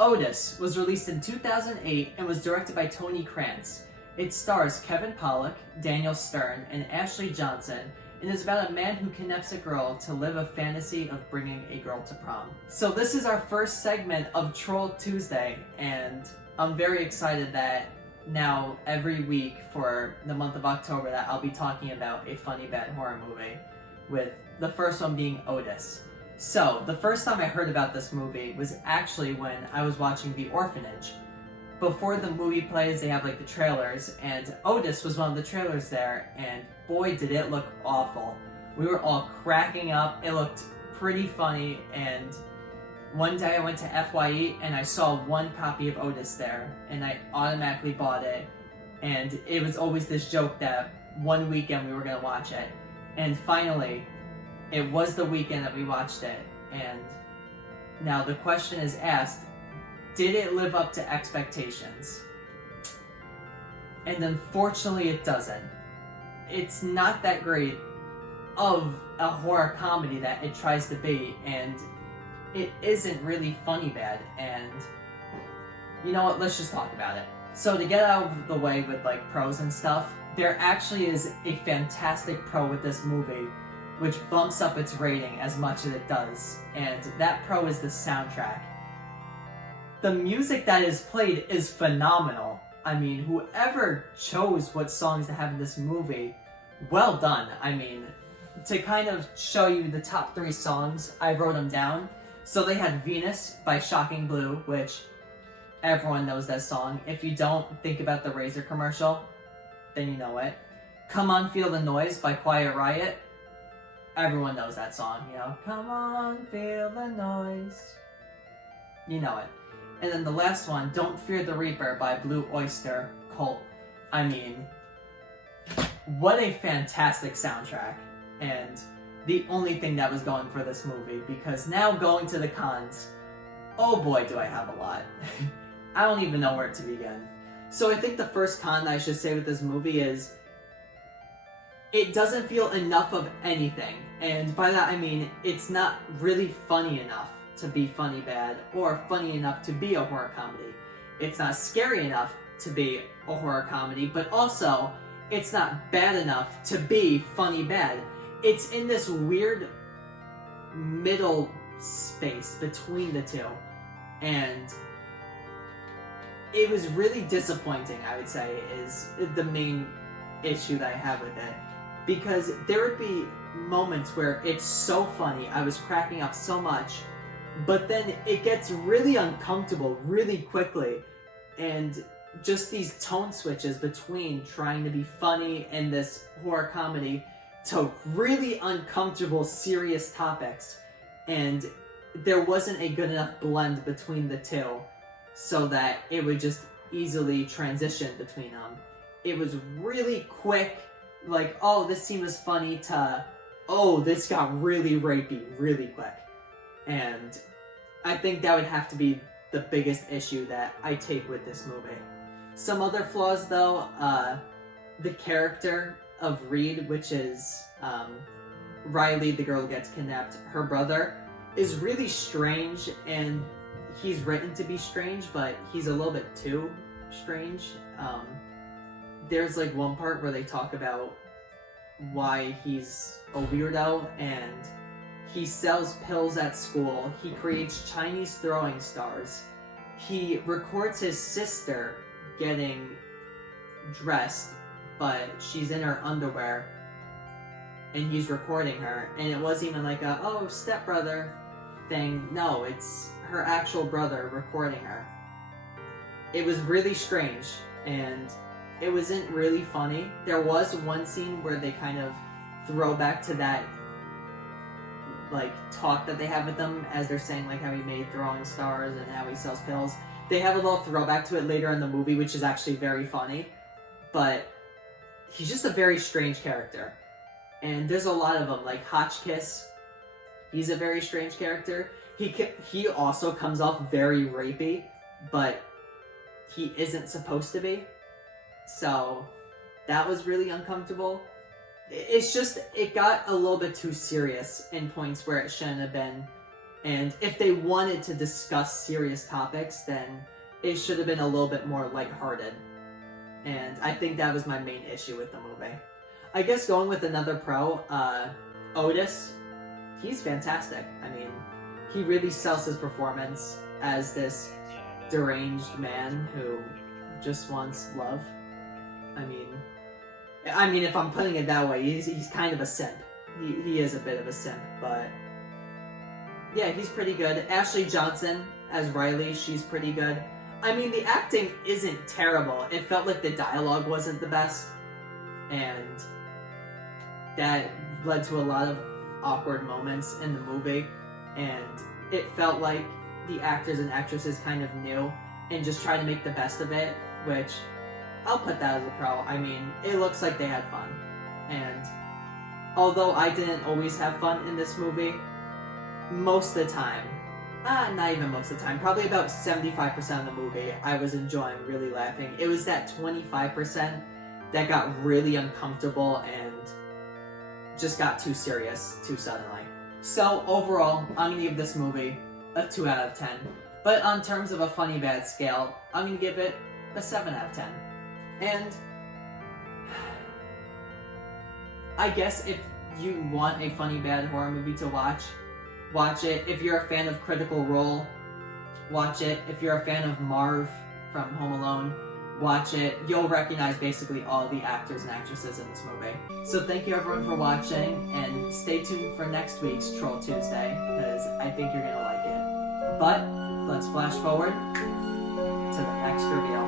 Otis was released in 2008 and was directed by Tony Krantz. It stars Kevin Pollak, Daniel Stern, and Ashley Johnson, and is about a man who kidnaps a girl to live a fantasy of bringing a girl to prom. So this is our first segment of Troll Tuesday, and I'm very excited that now every week for the month of October that I'll be talking about a funny bad horror movie, with the first one being Otis. So, the first time I heard about this movie was actually when I was watching The Orphanage. Before the movie plays, they have like the trailers, and Otis was one of the trailers there, and boy did it look awful. We were all cracking up, it looked pretty funny, and one day I went to FYE and I saw one copy of Otis there, and I automatically bought it, and it was always this joke that one weekend we were going to watch it, and finally, it was the weekend that we watched it, and now the question is asked, did it live up to expectations? And unfortunately it doesn't. It's not that great of a horror comedy that it tries to be, and it isn't really funny bad, and you know what, let's just talk about it. So to get out of the way with like pros and stuff, there actually is a fantastic pro with this movie, which bumps up its rating as much as it does, and that pro is the soundtrack. The music that is played is phenomenal. I mean, whoever chose what songs to have in this movie, well done. I mean, to kind of show you the top 3 songs, I wrote them down. So they had Venus by Shocking Blue, which everyone knows that song. If you don't, think about the Razor commercial, then you know it. Come On Feel the Noise by Quiet Riot. Everyone knows that song, you know. Come on, feel the noise. You know it. And then the last one, Don't Fear the Reaper by Blue Oyster Cult. I mean, what a fantastic soundtrack. And the only thing that was going for this movie, because now going to the cons, oh boy do I have a lot. I don't even know where to begin. So I think the first con that I should say with this movie is it doesn't feel enough of anything. And by that I mean it's not really funny enough to be funny bad, or funny enough to be a horror comedy. It's not scary enough to be a horror comedy, but also it's not bad enough to be funny bad. It's in this weird middle space between the two, and it was really disappointing, I would say, is the main issue that I have with it. Because there would be moments where it's so funny, I was cracking up so much, but then it gets really uncomfortable really quickly, and just these tone switches between trying to be funny and this horror comedy to really uncomfortable serious topics, and there wasn't a good enough blend between the two so that it would just easily transition between them. It was really quick, like, oh, this scene was funny, to, oh, this got really rapey really quick. And I think that would have to be the biggest issue that I take with this movie. Some other flaws, though, the character of Reed, which is Riley, the girl who gets kidnapped, her brother, is really strange, and he's written to be strange, but he's a little bit too strange. There's like one part where they talk about why he's a weirdo, and he sells pills at school, he creates Chinese throwing stars, he records his sister getting dressed, but she's in her underwear, and he's recording her, and it wasn't even like a, oh, stepbrother thing. No, it's her actual brother recording her. It was really strange, and it wasn't really funny. There was one scene where they kind of throw back to that like talk that they have with them as they're saying like how he made throwing stars and how he sells pills. They have a little throwback to it later in the movie, which is actually very funny, but he's just a very strange character. And there's a lot of them, like Hotchkiss. He's a very strange character. He also comes off very rapey, but he isn't supposed to be. So that was really uncomfortable. It's just, it got a little bit too serious in points where it shouldn't have been. And if they wanted to discuss serious topics, then it should have been a little bit more lighthearted. And I think that was my main issue with the movie. I guess going with another pro, Otis, he's fantastic. I mean, he really sells his performance as this deranged man who just wants love. I mean, if I'm putting it that way, he's kind of a simp. He is a bit of a simp, but yeah, he's pretty good. Ashley Johnson as Riley, she's pretty good. I mean, the acting isn't terrible. It felt like the dialogue wasn't the best, and that led to a lot of awkward moments in the movie, and it felt like the actors and actresses kind of knew and just tried to make the best of it, which I'll put that as a pro. I mean, it looks like they had fun, and although I didn't always have fun in this movie, most of the time, not even most of the time, probably about 75% of the movie, I was enjoying, really laughing. It was that 25% that got really uncomfortable and just got too serious too suddenly. So overall, I'm gonna give this movie a 2 out of 10. But on terms of a funny bad scale, I'm gonna give it a 7 out of 10. And I guess if you want a funny bad horror movie to watch it. If you're a fan of Critical Role, watch it. If you're a fan of Marv from Home Alone, watch it. You'll recognize basically all the actors and actresses in this movie. So thank you everyone for watching, and stay tuned for next week's Troll Tuesday, because I think you're gonna like it. But let's flash forward to the next reveal.